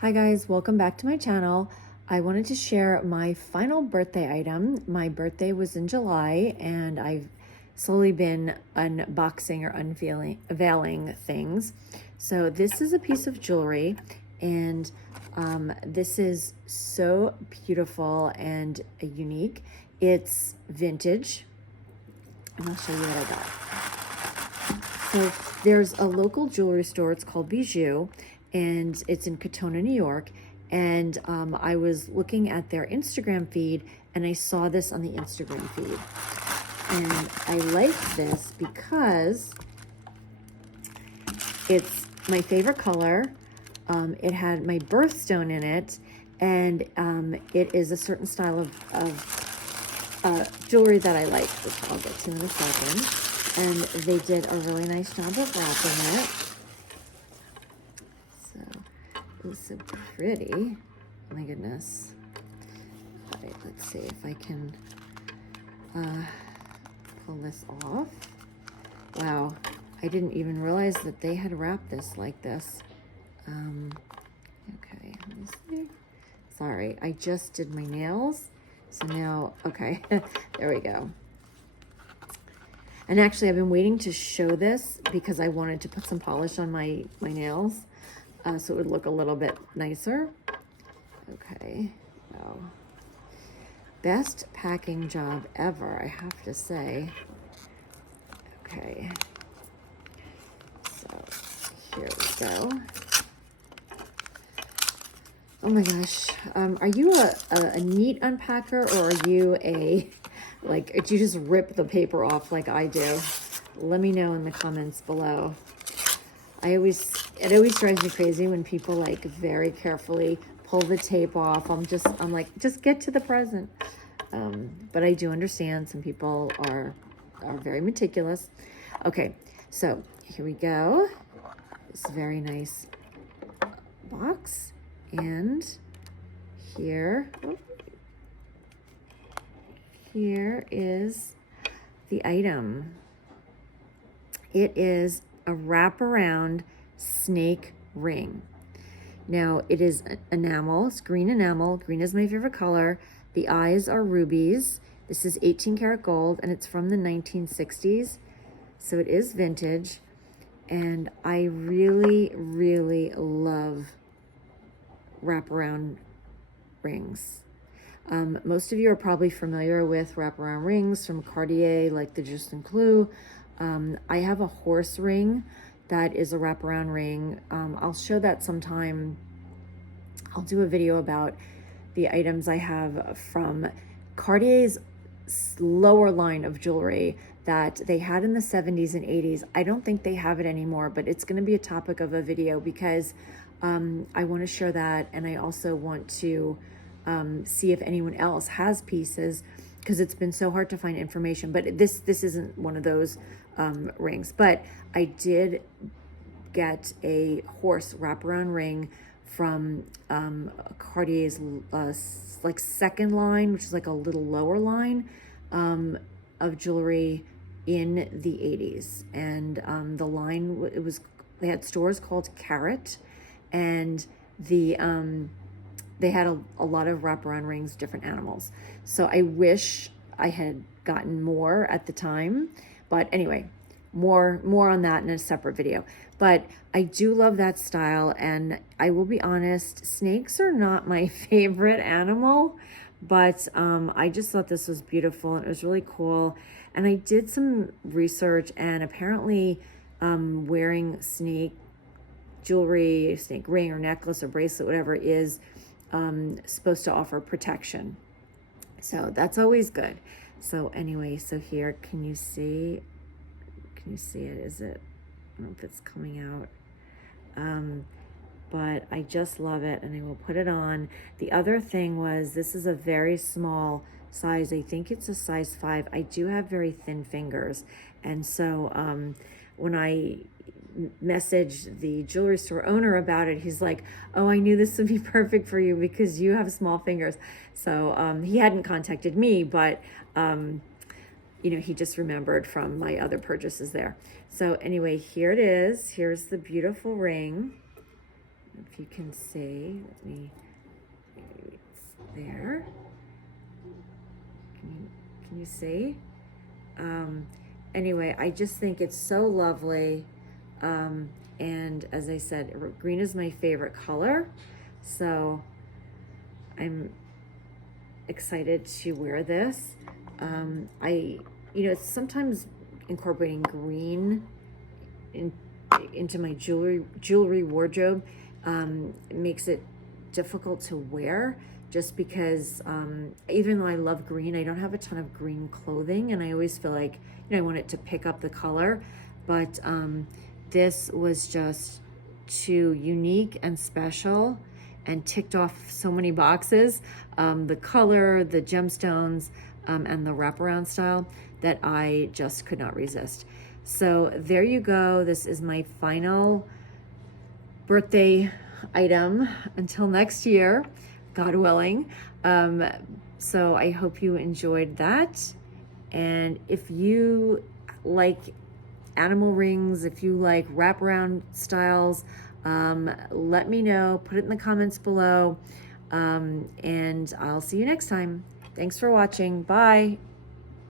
Hi guys, welcome back to my channel. I wanted to share my final birthday item. My birthday was in July and I've slowly been unboxing or unveiling things. So this is a piece of jewelry and this is so beautiful and unique. It's vintage and I'll show you what I got. So there's a local jewelry store, it's called Bijou, and it's in Katona, New York. And I was looking at their Instagram feed and I saw this on the Instagram feed. And I like this because it's my favorite color. It had my birthstone in it, and it is a certain style of jewelry that I like, which I'll get to in a second. And they did a really nice job of wrapping it. So it was so pretty. Oh my goodness. All right, let's see if I can pull this off. Wow, I didn't even realize that they had wrapped this like this. Okay, let me see. Sorry, I just did my nails. So now, okay, there we go. And actually, I've been waiting to show this because I wanted to put some polish on my nails so it would look a little bit nicer. Okay, wow. Best packing job ever, I have to say. Okay, so here we go. Oh my gosh, are you a neat unpacker, or are you like, do you just rip the paper off like I do? Let me know in the comments below. It always drives me crazy when people like very carefully pull the tape off. I'm like, just get to the present. But I do understand some people are very meticulous. Okay, so here we go. This very nice box. And here is the item. It is a wraparound snake ring. Now it is enamel, it's green enamel. Green is my favorite color. The eyes are rubies. This is 18 karat gold and it's from the 1960s. So it is vintage. And I really, really love wraparound rings. Most of you are probably familiar with wraparound rings from Cartier, like the Justin Clou. I have a horse ring that is a wraparound ring. I'll show that sometime. I'll do a video about the items I have from Cartier's lower line of jewelry that they had in the 70s and 80s. I don't think they have it anymore, but it's going to be a topic of a video because I want to share that, and I also want to see if anyone else has pieces, because it's been so hard to find information. But this isn't one of those rings. But I did get a horse wraparound ring from Cartier's like second line, which is like a little lower line of jewelry in the 80s. And the line, they had stores called Carrot, and they had a lot of wraparound rings, different animals. So I wish I had gotten more at the time, but anyway, more on that in a separate video. But I do love that style, and I will be honest, snakes are not my favorite animal, but I just thought this was beautiful and it was really cool. And I did some research, and apparently wearing snake jewelry, snake ring or necklace or bracelet, whatever, is supposed to offer protection. So that's always good. So anyway, so here, can you see it? Is it, I don't know if it's coming out. But I just love it, and I will put it on. The other thing was, this is a very small size. I think it's a size 5. I do have very thin fingers. And so when I messaged the jewelry store owner about it, he's like, oh, I knew this would be perfect for you because you have small fingers. So he hadn't contacted me, but you know, he just remembered from my other purchases there. So anyway, here it is. Here's the beautiful ring. if you can see, let me, there. Can you see? Anyway, I just think it's so lovely. And as I said, green is my favorite color. So I'm excited to wear this. It's sometimes incorporating green into my jewelry wardrobe makes it difficult to wear, just because even though I love green, I don't have a ton of green clothing, and I always feel like I want it to pick up the color. But this was just too unique and special and ticked off so many boxes, the color, the gemstones, and the wraparound style, that I just could not resist. So there you go. This is my final birthday item until next year, God willing. So I hope you enjoyed that. And if you like animal rings, if you like wraparound styles, let me know. Put it in the comments below. And I'll see you next time. Thanks for watching. Bye.